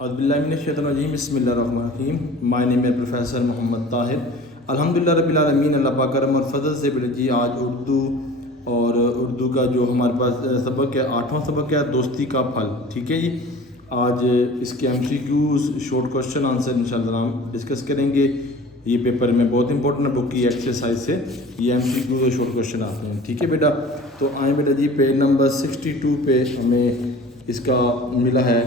اعوذ باللہ من الشیطان الرجیم بسم اللہ الرحمن الرحیم. مائی نیم ہے پروفیسر محمد طاہر. الحمدللہ رب العالمین. اللہ پاک کرم اور فضل سے جی آج اردو کا جو ہمارے پاس سبق ہے 8واں سبق ہے دوستی کا پھل. ٹھیک ہے جی. آج اس کے MCQs شارٹ کوشچن آنسر انشاءاللہ ہم ڈسکس کریں گے. یہ پیپر میں بہت امپورٹنٹ بک کی ایکسرسائز سے یہ MCQ اور شارٹ کوشچن آتے ہیں. ٹھیک ہے بیٹا. تو آئیں بیٹا جی پیج نمبر 62 پہ ہمیں اس کا ملا ہے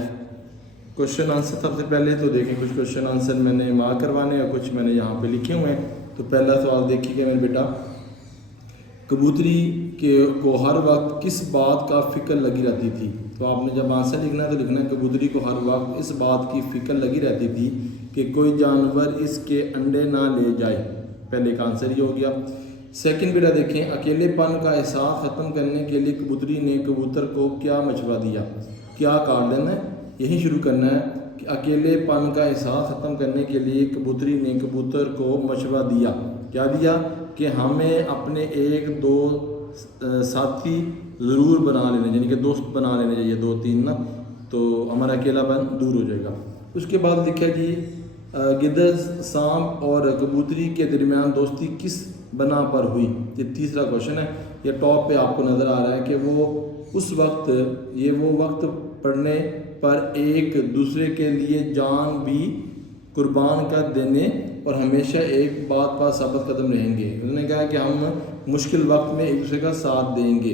کوشچن آنسر. سب سے پہلے تو دیکھیں کچھ کوشچن آنسر میں نے مارک کروانے اور کچھ میں نے یہاں پہ لکھے ہوئے ہیں. تو پہلا سوال دیکھیے کہ میرے بیٹا کبوتری کو ہر وقت کس بات کا فکر لگی رہتی تھی. تو آپ نے جب آنسر لکھنا ہے تو لکھنا ہے کبوتری کو ہر وقت اس بات کی فکر لگی رہتی تھی کہ کوئی جانور اس کے انڈے نہ لے جائے. پہلے کا آنسر یہ ہو گیا. سیکنڈ بیٹا دیکھیں اکیلے پن کا احساس ختم کرنے کے لیے کبوتری نے کبوتر کو کیا مشورہ دیا. کیا کاٹ لینا ہے یہی شروع کرنا ہے کہ اکیلے پن کا احساس ختم کرنے کے لیے کبوتری نے کبوتر کو مشورہ دیا. کیا دیا کہ ہمیں اپنے ایک دو ساتھی ضرور بنا لینے یعنی کہ دوست بنا لینے چاہیے 2-3 نا. تو ہمارا اکیلا پن دور ہو جائے گا. اس کے بعد لکھا جی گدڑ سانپ اور کبوتری کے درمیان دوستی کس بنا پر ہوئی. یہ تیسرا کوشچن ہے. یہ ٹاپ پہ آپ کو نظر آ رہا ہے کہ وہ وقت پڑھنے پر ایک دوسرے کے لیے جان بھی قربان کر دینے اور ہمیشہ ایک بات پر ثابت قدم رہیں گے. انہوں نے کہا کہ ہم مشکل وقت میں ایک دوسرے کا ساتھ دیں گے.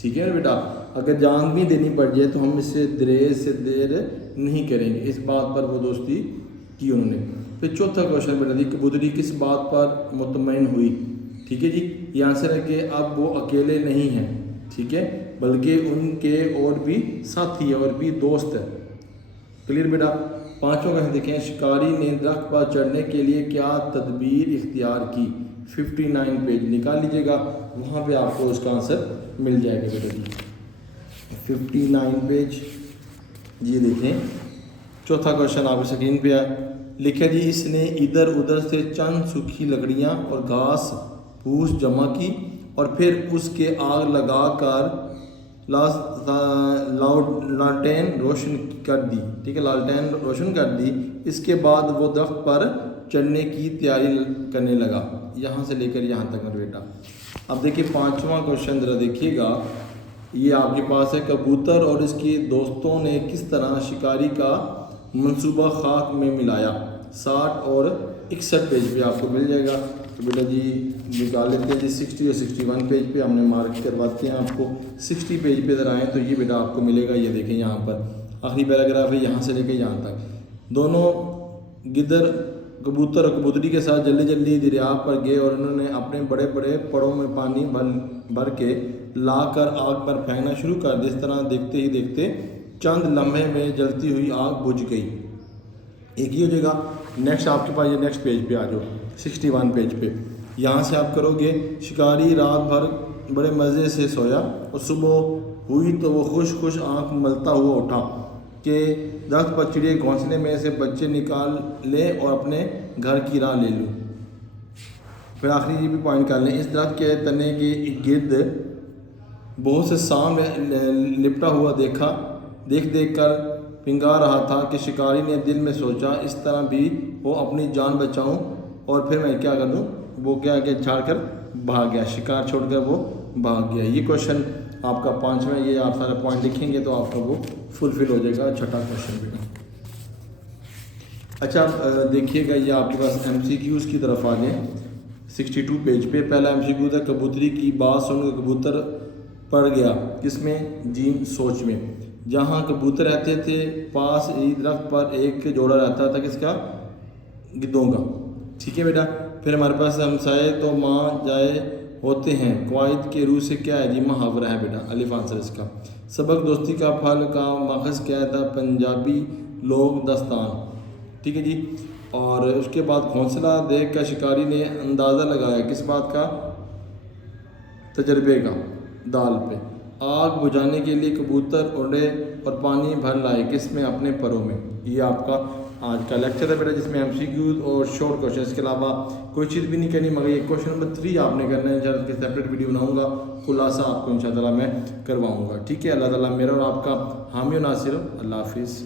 ٹھیک ہے نا بیٹا. اگر جان بھی دینی پڑ جائے تو ہم اس سے دیر نہیں کریں گے. اس بات پر وہ دوستی کی انہوں نے. پھر چوتھا کوشچن بیٹا جی کبوتری کس بات پر مطمئن ہوئی. ٹھیک ہے جی. یہ آنسر ہے کہ اب وہ اکیلے نہیں ہیں. ٹھیک ہے بلکہ ان کے اور بھی ساتھی اور بھی دوست ہیں. کلیئر بیٹا. پانچوں کا دیکھیں شکاری نے درخت پر چڑھنے کے لیے کیا تدبیر اختیار کی. 59 پیج نکال لیجیے گا وہاں پہ آپ کو اس کا آنسر مل جائے گا بیٹا جی. 59 پیج جی دیکھیں چوتھا کوشچن آپ اسکرین پہ ہے. لکھا جی اس نے ادھر ادھر سے چند سوکھی لکڑیاں اور گھاس پھوس جمع کی اور پھر اس کے آگ لگا کر لالٹین روشن کر دی. ٹھیک ہے لالٹین روشن کر دی. اس کے بعد وہ درخت پر چڑھنے کی تیاری کرنے لگا. یہاں سے لے کر یہاں تک میرا بیٹا. اب دیکھیے پانچواں کوشچن ذرا دیکھیے گا. یہ آپ کے پاس ہے کبوتر اور اس کے دوستوں نے کس طرح شکاری کا منصوبہ خاک میں ملایا. 60 اور 61 پیج پہ آپ کو مل جائے گا. تو بیٹا جی نکال لیتے ہیں جی 60 اور 61 پیج پہ ہم نے مارک کرواتے ہیں آپ کو. 60 پیج پہ ذرا آئیں تو یہ بیٹا آپ کو ملے گا. یہ دیکھیں یہاں پر آخری پیراگراف ہے یہاں سے لے کے یہاں تک. دونوں گدڑ کبوتر اور کبوتری کے ساتھ جلدی دریا پر گئے اور انہوں نے اپنے بڑے بڑے پڑوں میں پانی بھر کے لا کر آگ پر پھینکنا شروع کر دیا. اس طرح دیکھتے ہی دیکھتے چند لمحے میں جلتی ہوئی آگ بجھ گئی. ایک ہی ہو جائے گا. نیکسٹ آپ کے پاس یہ نیکسٹ پیج پہ آ جاؤ 61 پیج پہ. یہاں سے آپ کرو گے شکاری رات بھر بڑے مزے سے سویا اور صبح ہوئی تو وہ خوش آنکھ ملتا ہوا اٹھا کہ درخت پر چڑے گھونسلے میں سے بچے نکال لے اور اپنے گھر کی راہ لے لوں. پھر آخری یہ بھی پوائنٹ کر لیں. اس درخت کے تنے کے گرد بہت سے سانپ لپٹا ہوا دیکھ کر پنگا رہا تھا کہ شکاری نے دل میں سوچا اس طرح بھی وہ اپنی جان بچاؤں اور پھر میں کیا کر دوں. وہ کیا کہ چھاڑ کر بھاگ گیا. شکار چھوڑ کر وہ بھاگ گیا. یہ کوشچن آپ کا 5واں. یہ آپ سارا پوائنٹ لکھیں گے تو آپ کا وہ فلفل ہو جائے گا. چھٹا کوشچن بیٹا. اچھا دیکھیے گا یہ آپ کے پاس MCQs کی طرف آ جائیں 62 پیج پہ. پہلا MCQ تھا کبوتری کی بات سن کر کبوتر پڑ گیا کس میں جیم سوچ میں. جہاں کبوتر رہتے تھے پاس درخت پر ایک جوڑا رہتا تھا کس کا گدوں کا. ٹھیک ہے بیٹا. پھر ہمارے پاس ہمسائے تو ماں جائے ہوتے ہیں. قواعد کے روح سے کیا ہے جی محاورہ ہے بیٹا. الف آنسر اس کا. سبق دوستی کا پھل کا ماخذ کیا تھا پنجابی لوک داستان. ٹھیک ہے جی. اور اس کے بعد گھونسلہ دیکھ کر شکاری نے اندازہ لگایا کس بات کا تجربے کا دال پہ. آگ بجھانے کے لیے کبوتر اڑے اور پانی بھر لائے کس میں اپنے پروں میں. یہ آپ کا آج کا لیکچر ہے بیٹا جس میں MCQs اور شارٹ کوشچن. اس کے علاوہ کوئی چیز بھی نہیں کرنی مگر یہ کوشچن نمبر 3 آپ نے کرنا ہے. انشاءاللہ اس کی سیپریٹ ویڈیو بناؤں گا. خلاصہ آپ کو انشاءاللہ میں کرواؤں گا. ٹھیک ہے. اللہ تعالیٰ میرا اور آپ کا حامی و ناصر. اللہ حافظ.